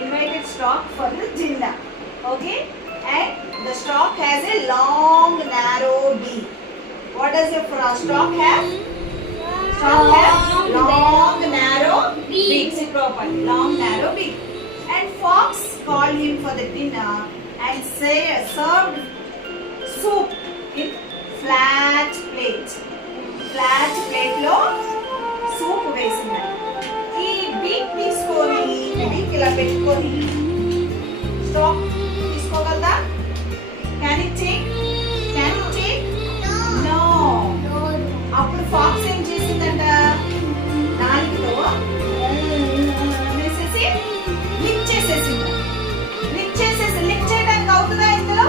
invited stork for the dinner. Okay, and the stork has a long narrow beak. What does a stork have? Stork has long narrow beak. Sit properly. Long narrow beak. And fox called him for the dinner and served soup in flat plate. Flat plate లో soup వేసిందండి. ఈ beak తీసుకొని beak ఇలా పెట్టుకొని stork తీసుకోగలదా? Can it take? No. అప్పుడు fox ఏం చేసిందంట? నాలుగులో వేసేసి లిక్ చేసేసింది. లిక్ చేయడానికి అవుతుందా ఇందులో?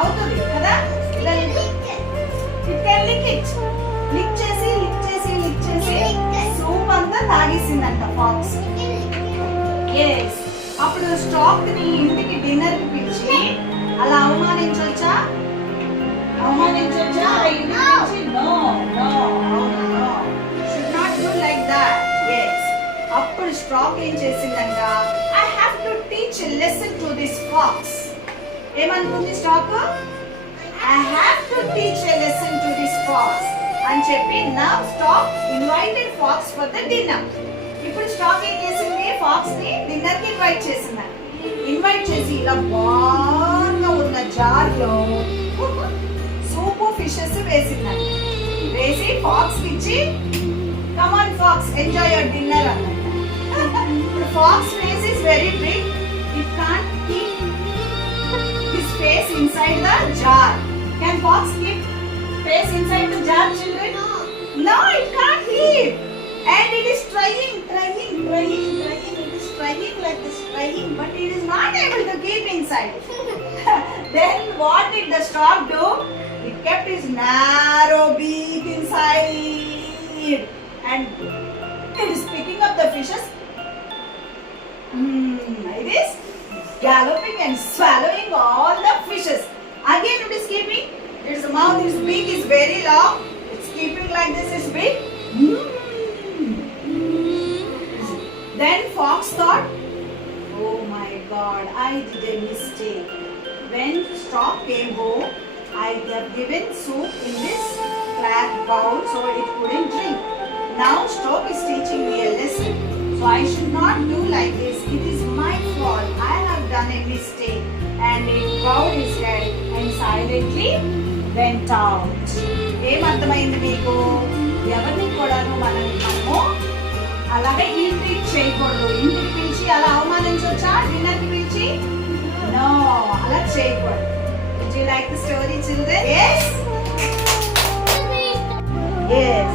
అవుతుంది కదా? లిక్ చేసి సూప్ అంతా తాగేసిందంట ఫాక్స్. yes. అప్పుడు స్టాక్ ని ఇంటికి డిన్నర్ కి పిలిచి అలా అవమానించొచ్చా? No should not do like that. yes. అప్పుడు స్టాక్ ఏం చేసిందంట? I have to teach a lesson to this fox. ఏమనుకుంది stork? I have to teach a lesson to this fox అని చెప్పి now Stork invited fox for the dinner. ఇప్పుడు స్టాక్ ఏం చేసింది? ఫాక్స్ ని డిన్నర్ కి ఇన్వైట్ చేసి ఇలా బాగా ఉన్న జార్ లో సూప్ ఫిషెస్ వేసిందండి. వేసి ఫాక్స్ ఇచ్చి come on fox enjoy your dinner అన్నమాట. ఇప్పుడు fox face is very big. It can't keep his face inside the jar. Can fox keep face inside the jar, children? No, it can't keep. And it is trying. It is trying like this, but it is not able to keep inside. Then what did the stork do? It kept his narrow beak inside, and it is picking up the fishes. It is galloping and swallowing all the fishes. Again it is keeping, its mouth, its beak is very long. It's keeping like this, its beak. Then fox thought, oh my God, I did a mistake. When Stork came home, I have given soup in this flat bowl so it couldn't drink. Now Stork is teaching me a lesson. So I should not do like this. It is my fault. I have done a mistake. And he bowed his head and silently went out. ఏమర్థమైంది మీకు? ఎవరిని కూడాను మనము అలాగే ఇల్ ట్రీట్ చేయకూడదు. ఇంటికి పిలిచి అలా అవమానించవచ్చా? డిన్నర్కి పిలిచి? నో, అలా చేయకూడదు. Would you like the story, children? Yes? Yes.